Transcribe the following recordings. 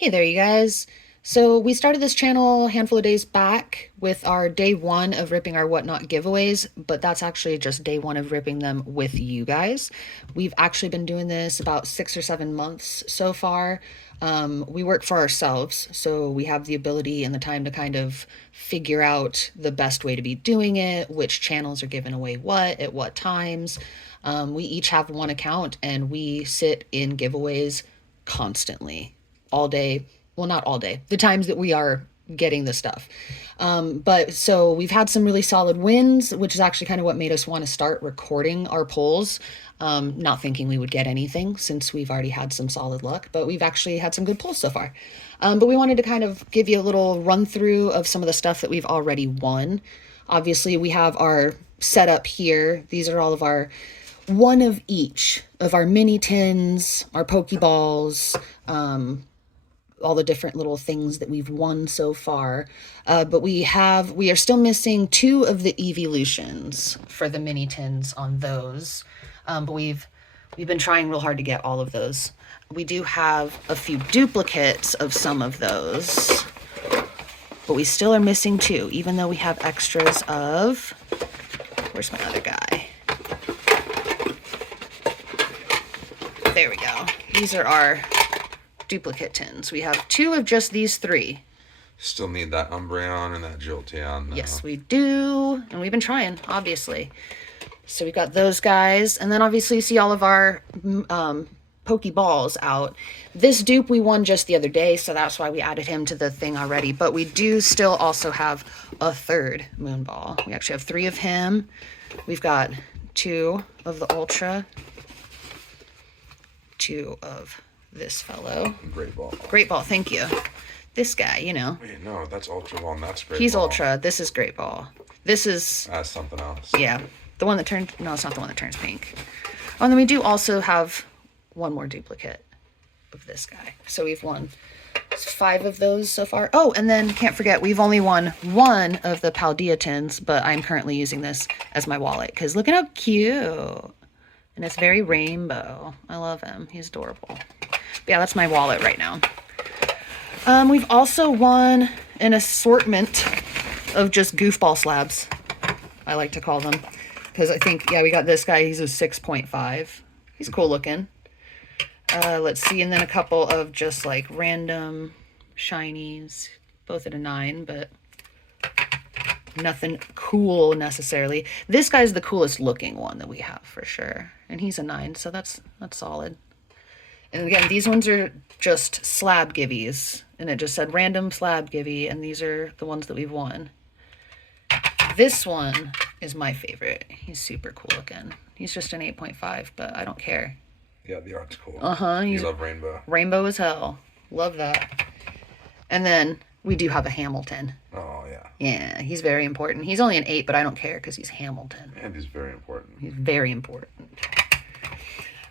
Hey there, you guys. So we started this channel a handful of days back with our day one of ripping our whatnot giveaways, but that's actually just day one of ripping them with you guys. We've actually been doing this about 6 or 7 months so far. We work for ourselves, so we have the ability and the time to kind of figure out the best way to be doing it, which channels are giving away what at what times. We each have one account and we sit in giveaways constantly all day. Well, not all day, the times that we are getting the stuff. But so we've had some really solid wins, which is actually kind of what made us want to start recording our polls. Not thinking we would get anything since we've already had some solid luck, but we've actually had some good polls so far. But we wanted to kind of give you a little run through of some of the stuff that we've already won. Obviously, we have our setup here. These are all of our one of each of our mini tins, our Pokeballs, all the different little things that we've won so far. But we are still missing 2 of the evolutions for the mini tins on those. But we've been trying real hard to get all of those. We do have a few duplicates of some of those, but we still are missing 2, even though we have extras of, where's my other guy? There we go. These are our duplicate tins. We have 2 of just these 3. Still need that Umbreon and that Jolteon. Yes, we do. And we've been trying, obviously. So we got those guys. And then obviously you see all of our Pokeballs out. This dupe we won just the other day, so that's why we added him to the thing already. But we do still also have a 3rd Moonball. We actually have 3 of him. We've got 2 of the Ultra. 2 of this fellow. Great Ball. Great Ball, thank you. This guy, you know. Wait, no, that's Ultra Ball and that's Great He's Ball. Ultra. This is Great Ball. This is... That's something else. Yeah. The one that turned... No, it's not the one that turns pink. Oh, and then we do also have one more duplicate of this guy. So we've won 5 of those so far. Oh, and then can't forget, we've only won 1 of the Paldea tins, but I'm currently using this as my wallet because look at how cute. And it's very rainbow. I love him. He's adorable. But yeah, that's my wallet right now. We've also won an assortment of just goofball slabs, I like to call them. Because I think, yeah, we got this guy. He's a 6.5. He's cool looking. Let's see. And then a couple of just like random shinies, both at a 9, but nothing cool necessarily. This guy's the coolest looking one that we have for sure. And he's a 9, so that's solid. And again, these ones are just slab givvies. And it just said random slab givvy. And these are the ones that we've won. This one is my favorite. He's super cool looking. He's just an 8.5, but I don't care. Yeah, the art's cool. You love rainbow. Rainbow as hell. Love that. And then we do have a Hamilton. Oh, yeah. Yeah, he's very important. He's only an 8, but I don't care because he's Hamilton. And he's very important. He's very important.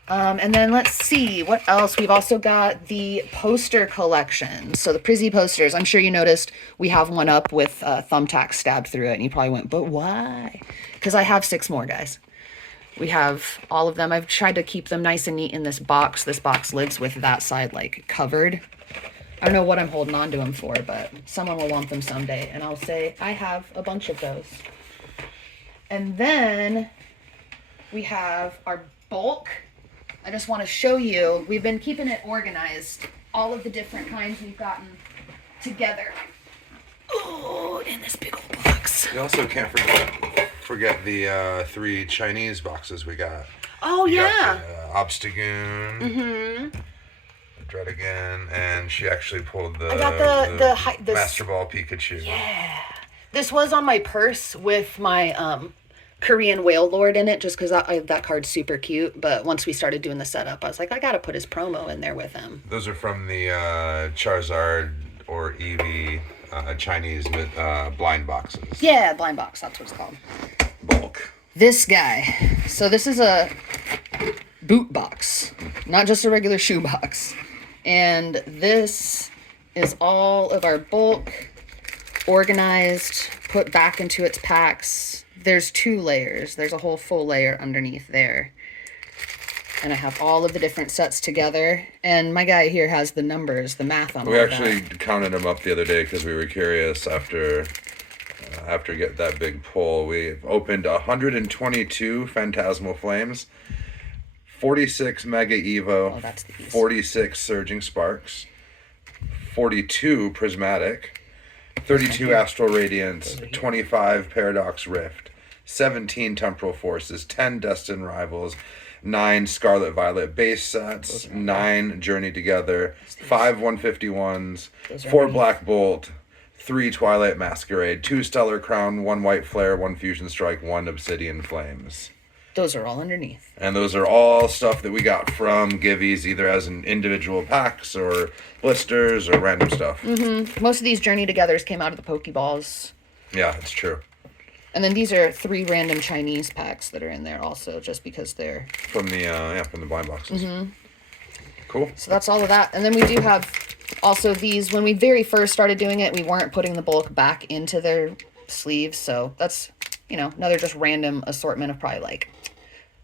And then let's see what else. We've also got the poster collection. So the Prizzy posters. I'm sure you noticed we have one up with thumbtacks stabbed through it, and you probably went, but why? Because I have 6 more, guys. We have all of them. I've tried to keep them nice and neat in this box. This box lives with that side like covered. I don't know what I'm holding on to them for, but someone will want them someday. And I'll say, I have a bunch of those. And then we have our bulk. I just want to show you, we've been keeping it organized. All of the different kinds we've gotten together. Oh, in this big old box. You also can't forget the 3 Chinese boxes we got. Oh, you yeah. Got the Obstagoon. Dreadigan, and she actually pulled the, I got the Master Ball Pikachu. Yeah. This was on my purse with my Korean Whale Lord in it, just because that card's super cute. But once we started doing the setup, I was like, I got to put his promo in there with him. Those are from the Charizard or Eevee Chinese blind boxes. Yeah, blind box. That's what it's called. Bulk. This guy. So this is a boot box, not just a regular shoe box. And this is all of our bulk organized, put back into its packs. There's 2 layers. There's a whole full layer underneath there. And I have all of the different sets together. And my guy here has the numbers, the math on all We of actually that. counted them up the other day because we were curious after get that big pull. We opened 122 Phantasmal Flames, 46 Mega Evo, Oh, that's these. 46 Surging Sparks, 42 Prismatic, 32 Astral Radiance, 25 Paradox Rift, 17 Temporal Forces, 10 Destined Rivals, 9 Scarlet Violet base sets, 9 Journey Together, 5 151s, 4 Black Bolt, 3 Twilight Masquerade, 2 Stellar Crown, 1 White Flare, 1 Fusion Strike, 1 Obsidian Flames. Those are all underneath. And those are all stuff that we got from Givvies, either as an individual packs or blisters or random stuff. Most of these Journey Togethers came out of the Pokeballs. Yeah, it's true. And then these are 3 random Chinese packs that are in there also, just because they're... From the blind boxes. Cool. So that's all of that. And then we do have also these. When we very first started doing it, we weren't putting the bulk back into their sleeves. So that's, another just random assortment of probably like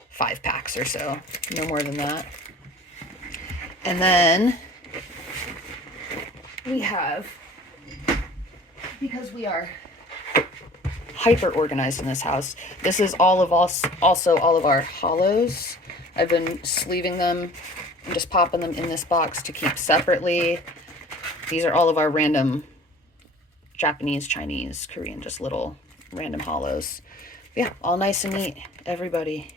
5 packs or so. No more than that. And then we have, because we are hyper organized in this house, this is all of us, also all of our hollows. I've been sleeving them and just popping them in this box to keep separately. These are all of our random Japanese, Chinese, Korean, just little random hollows. Yeah, all nice and neat, everybody.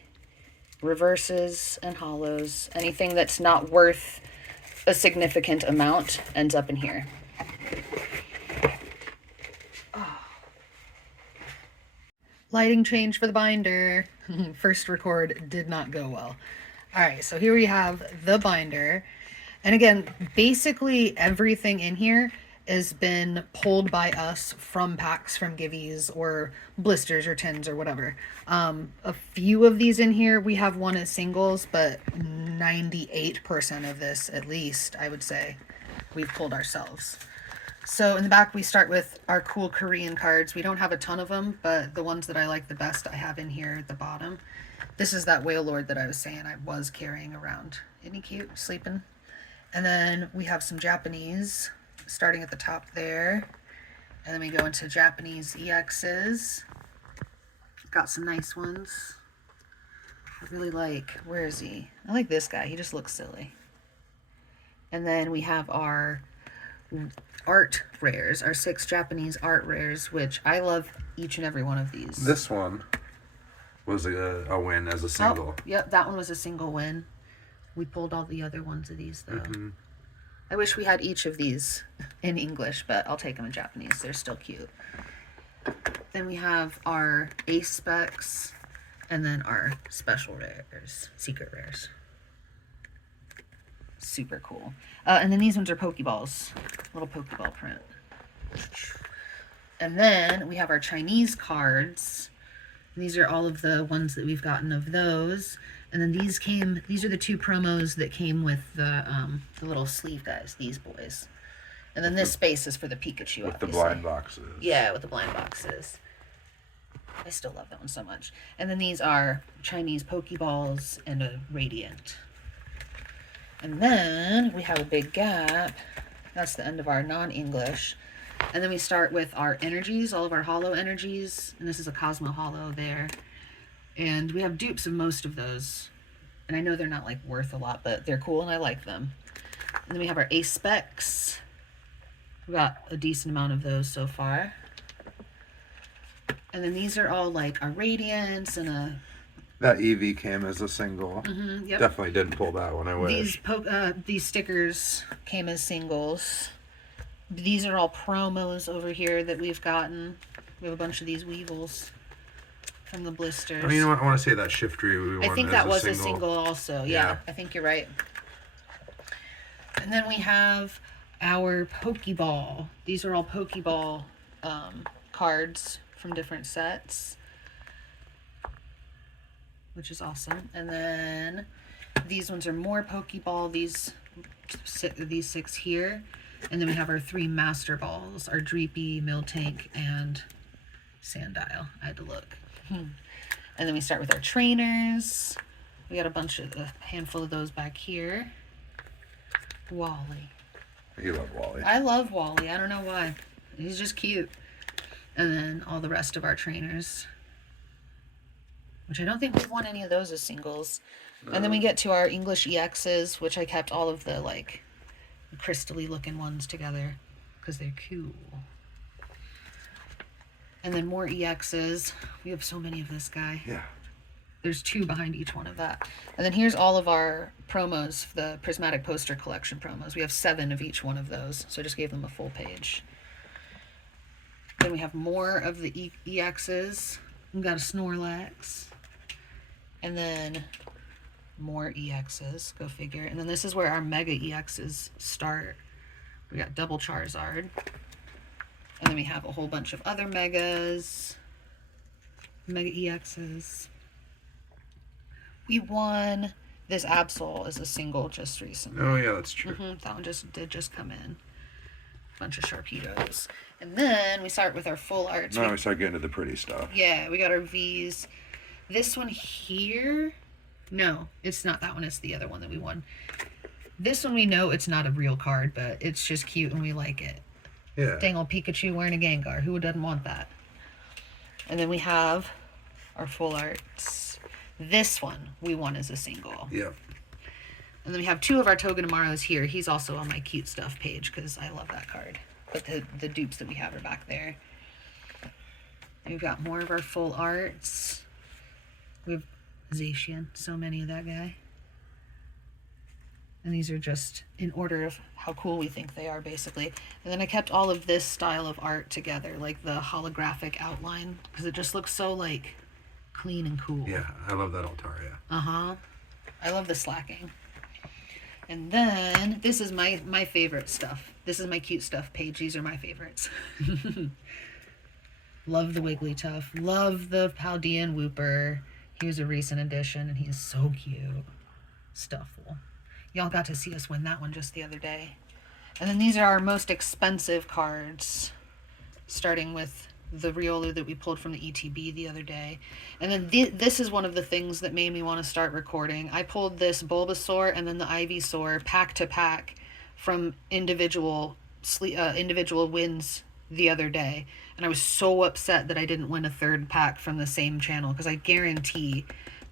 Reverses and hollows. Anything that's not worth a significant amount ends up in here. Oh. Lighting change for the binder. First record did not go well. All right, so here we have the binder. And again, basically everything in here has been pulled by us from packs from Givvies or blisters or tins or whatever. A few of these in here, we have one as singles, but 98% of this, at least, I would say, we've pulled ourselves. So in the back, we start with our cool Korean cards. We don't have a ton of them, but the ones that I like the best I have in here at the bottom. This is that Whale Lord that I was saying I was carrying around. Isn't he cute? Sleeping. And then we have some Japanese, starting at the top there. And then we go into Japanese EXs. Got some nice ones. I really like, where is he? I like this guy. He just looks silly. And then we have our art rares, our 6 Japanese art rares, which I love each and every one of these. This one was a win as a single. Oh, yep, that one was a single win. We pulled all the other ones of these, though. I wish we had each of these in English, but I'll take them in Japanese. They're still cute. Then we have our ace specs, and then our special rares, secret rares. Super cool. And then these ones are Pokeballs. Little Pokeball print. And then we have our Chinese cards. These are all of the ones that we've gotten of those. And then these are the 2 promos that came with the little sleeve guys, these boys. And then this space is for the Pikachu, with obviously. the blind boxes. Yeah, with the blind boxes. I still love that one so much. And then these are Chinese Pokeballs and a Radiant. And then we have a big gap. That's the end of our non-English. And then we start with our energies, all of our hollow energies. And this is a Cosmo Hollow there. And we have dupes of most of those. And I know they're not like worth a lot, but they're cool and I like them. And then we have our ace specs. We got a decent amount of those so far. And then these are all like a Radiance and a... That EV came as a single. Yep. Definitely didn't pull that one, I wish. These stickers came as singles. These are all promos over here that we've gotten. We have a bunch of these Weevils from the blisters. I mean, you know what? I want to say that Shiftry one. I think that was a single also. Yeah, I think you're right. And then we have our Pokeball. These are all Pokeball cards from different sets, which is awesome. And then these ones are more Pokeball. These 6 here. And then we have our 3 Master Balls, our Dreepy, Miltank, and Sandile. I had to look. And then we start with our trainers, We got a handful of those back here. Wally. You love Wally. I love Wally. I don't know why. He's just cute. And then all the rest of our trainers, which I don't think we've won any of those as singles. And then we get to our English EXs, which I kept all of the like crystally looking ones together because they're cool. And then more EXs. We have so many of this guy. Yeah. There's 2 behind each one of that. And then here's all of our promos, the Prismatic Poster Collection promos. We have 7 of each one of those. So I just gave them a full page. Then we have more of the EXs. We've got a Snorlax. And then more EXs. Go figure. And then this is where our Mega EXs start. We got double Charizard. And then we have a whole bunch of other Megas. Mega EXs. We won this Absol as a single just recently. Oh, yeah, that's true. That one did just come in. Bunch of Sharpedos. And then we start with our full arts. Now we start getting to the pretty stuff. Yeah, we got our V's. This one here, no, it's not that one. It's the other one that we won. This one we know it's not a real card, but it's just cute and we like it. Yeah. Dang old Pikachu wearing a Gengar. Who doesn't want that? And then we have our full arts. This one we won as a single. Yeah. And then we have 2 of our Togedemaros here. He's also on my cute stuff page because I love that card. But the dupes that we have are back there. And we've got more of our full arts. We have Zacian. So many of that guy. And these are just in order of how cool we think they are, basically. And then I kept all of this style of art together, like the holographic outline, because it just looks so, like, clean and cool. Yeah, I love that Altaria. Uh-huh. I love the slacking. And then, this is my favorite stuff. This is my cute stuff page. These are my favorites. Love the Wigglytuff. Love the Paldean Wooper. He was a recent addition, and he's so cute. Stufful. Y'all got to see us win that one just the other day. And then these are our most expensive cards, starting with the Riolu that we pulled from the ETB the other day. And then this is one of the things that made me want to start recording. I pulled this Bulbasaur and then the Ivysaur pack to pack from individual wins the other day. And I was so upset that I didn't win a 3rd pack from the same channel because I guarantee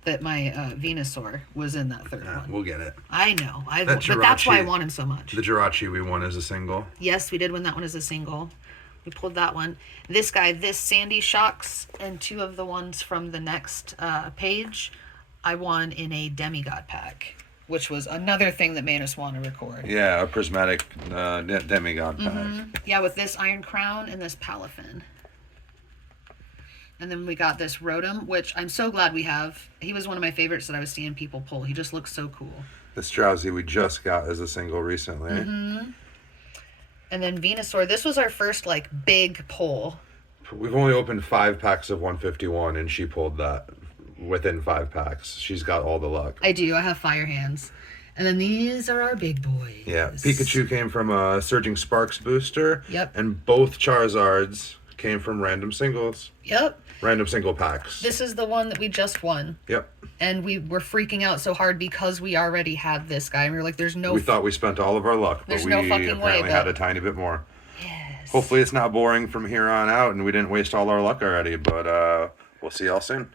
that my Venusaur was in that 3rd one. We'll get it. I know. But that's why I want him so much. The Jirachi we won as a single. Yes, we did win that one as a single. We pulled that one. This guy, this Sandy Shocks, and 2 of the ones from the next page, I won in a Demigod pack, which was another thing that made us want to record. Yeah, a prismatic Demigod pack. Yeah, with this Iron Crown and this Palafin. And then we got this Rotom, which I'm so glad we have. He was one of my favorites that I was seeing people pull. He just looks so cool. This Drowsy we just got as a single recently. And then Venusaur, this was our first, like, big pull. We've only opened 5 packs of 151, and she pulled that within 5 packs. She's got all the luck. I do. I have fire hands. And then these are our big boys. Yeah, Pikachu came from a Surging Sparks booster. Yep. And both Charizards came from random singles. Yep. Random single packs. This is the one that we just won. Yep. And we were freaking out so hard because we already had this guy. And we were like, there's no... We thought we spent all of our luck, but we apparently had a tiny bit more. Yes. Hopefully it's not boring from here on out and we didn't waste all our luck already, but we'll see y'all soon.